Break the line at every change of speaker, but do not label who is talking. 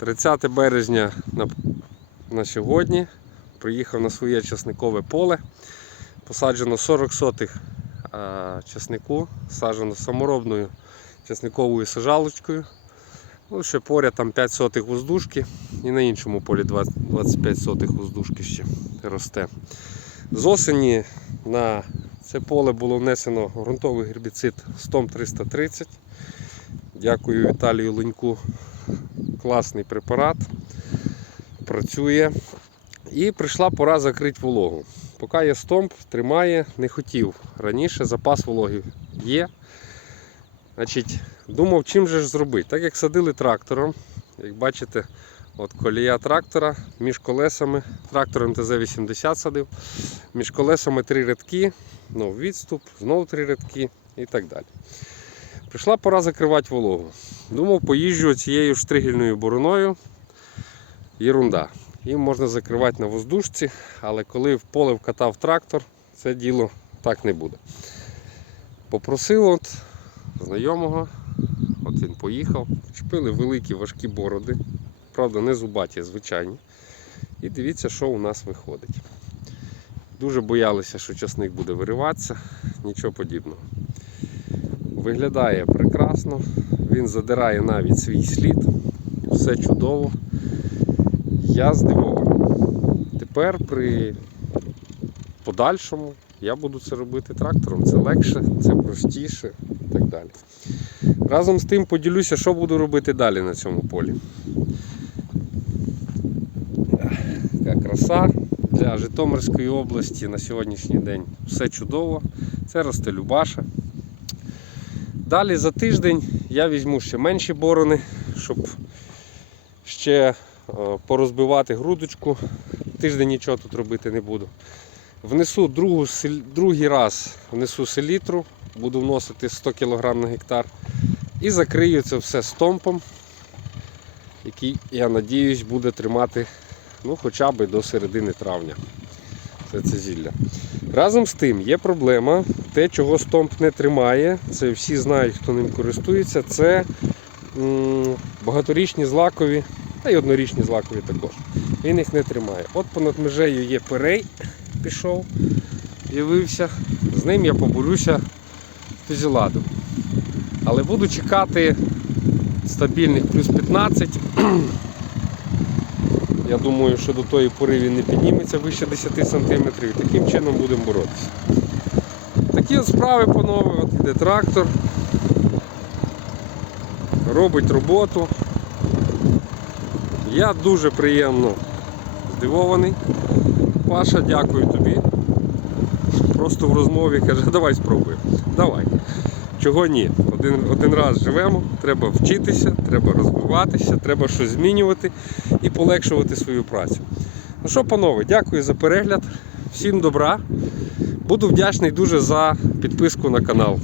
30 березня на, на сьогодні. Приїхав на своє часникове поле. Посаджено 40 сотих часнику, саджено саморобною часниковою сажалочкою. Ну, ще поряд там 5 сотих воздушки і на іншому полі 20, 25 сотих воздушки ще росте. З осені на це поле було внесено ґрунтовий гербіцид Стом 330. Дякую Віталію Леньку. Класний препарат. Працює. І прийшла пора закрити вологу. Поки є стомп, тримає, не хотів. Раніше запас вологи є. Значить, думав, чим же ж зробити. Так як садили трактором, як бачите, от колія трактора між колесами, трактором ТЗ-80 садив, між колесами три рядки, ну, відступ, знову три рядки і так далі. Прийшла пора закривати вологу. Думав, поїжджу цією штригельною бороною. Єрунда. Їм можна закривати на воздушці, але коли в поле вкатав трактор, це діло так не буде. Попросив от знайомого, от він поїхав, чепили великі важкі бороди, правда, не зубаті, звичайні. І дивіться, що у нас виходить. Дуже боялися, що часник буде вириватися, нічого подібного. Виглядає прекрасно, він задирає навіть свій слід, все чудово. Я здивований. Тепер при подальшому я буду це робити трактором. Це легше, це простіше і так далі. Разом з тим поділюся, що буду робити далі на цьому полі. Така краса для Житомирської області на сьогоднішній день все чудово. Це росте Любаша. Далі за тиждень я візьму ще менші борони, щоб ще е, порозбивати грудочку. Тиждень нічого тут робити не буду. Внесу другу, другий раз внесу селітру, буду вносити 100 кг на гектар. І закрию це все стомпом, який, я надіюсь, буде тримати ну, хоча б до середини травня. Це, зілля. Разом з тим є проблема. Те, чого стомп не тримає, це всі знають, хто ним користується, це багаторічні злакові, та й однорічні злакові також. Він їх не тримає. От понад межею є перей, пішов, з'явився. З ним я поборюся фізіладом. Але буду чекати стабільних плюс 15. Я думаю, що до тої пори він не підніметься вище 10 см і таким чином будемо боротися. Такі справи, панове, от іде трактор, робить роботу. Я дуже приємно здивований. Паша, дякую тобі. Просто в розмові каже, давай спробуємо. Давай. Чого ні? Один, один раз живемо, треба вчитися, треба розвиватися, треба щось змінювати і полегшувати свою працю. Ну що, панове, дякую за перегляд. Всім добра. Буду вдячний дуже за підписку на канал.